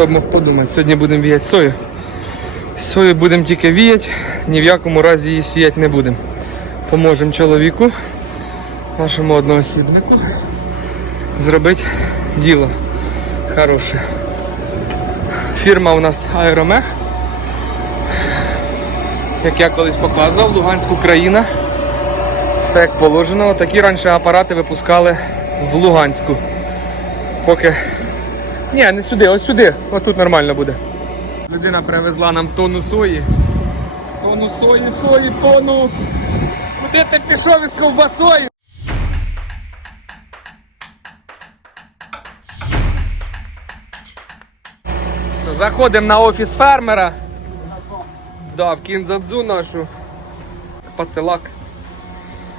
Хто б мог подумати, сьогодні будемо віяти сою. Сою будемо тільки віяти, ні в якому разі її сіяти не будемо. Поможемо чоловіку, нашому одноосібнику, зробити діло хороше. Фірма у нас Аеромех. Як я колись показував, Луганськ Україна. Все як положено. Такі раніше апарати випускали в Луганську. Поки. Ні, не сюди, ось сюди. Ось тут нормально буде. Людина привезла нам тонну сої. Тонну сої, сої, тонну. Куди ти пішов із ковбасою? Заходимо на офіс фермера. Да, в кінзадзу нашу. Пацелак.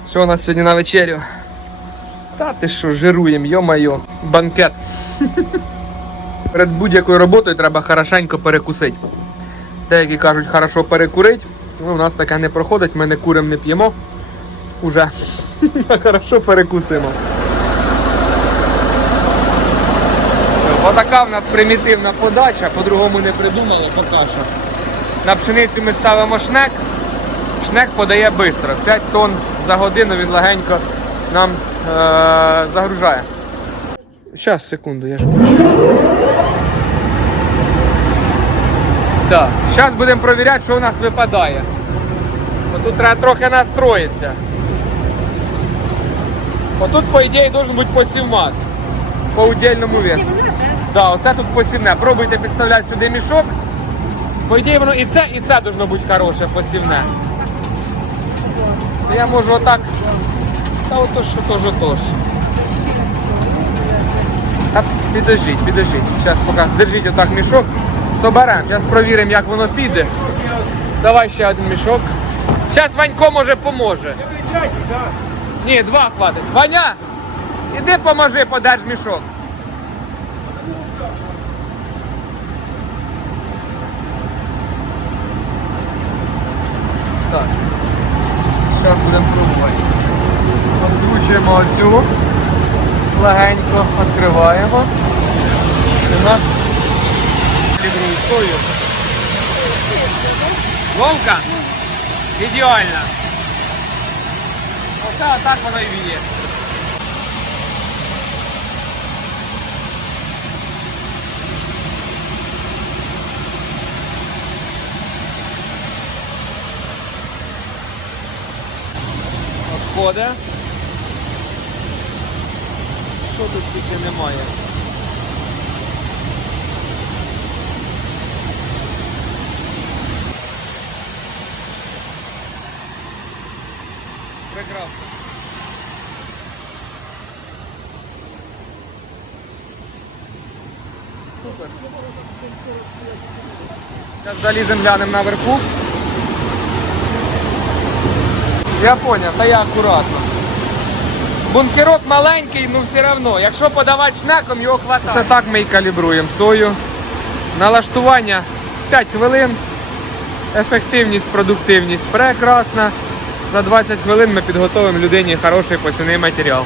Що у нас сьогодні на вечерю? Та ти що, жируємо, йо-майо, банкет. Перед будь-якою роботою треба хорошенько перекусити. Деякі кажуть, хорошо перекурить. Ну, у нас таке не проходить, ми не куримо, не п'ємо. Уже хорошо перекусимо. Отака в нас примітивна подача, по-другому не придумали поки що. На пшеницю ми ставимо шнек. Шнек подає швидко. 5 тонн за годину він легенько нам е- загружає. Зараз, секунду, я ж Так, зараз будемо перевіряти, що у нас випадає. Бо тут треба трохи настроїтися. Отут, по ідеї, должен бути посівмат. По удільному весу. Да, оце тут посівне. Пробуйте підставляти сюди мішок. По ідеї воно і це, і це должно бути хороше посівне. Я можу отак. Та ото ж ото ж. Та підождіть, підождіть. Зараз поки держіть отак мішок. Соберемо. Зараз провіримо, як воно піде. Давай ще один мішок. Зараз Ванько може поможе. Ні, два хватить. Ваня! Іди поможи, подерж мішок. Так. Зараз будемо пробувати. Відкручуємо оцю. Легенько відкриваємо. Нас ліврую сою. Вовка? Ідеально. Оце так воно і віє. Отходи. Що тут тільки немає? Прекрасно. Супер. Зараз заліземо глянемо наверху. Я поняв, та я акуратно. Бункерок маленький, ну все одно. Якщо подавати шнеком, його хватає. Це так ми і калібруємо сою. Налаштування 5 хвилин. Ефективність, продуктивність прекрасна. За 20 хвилин ми підготовимо людині хороший посівний матеріал.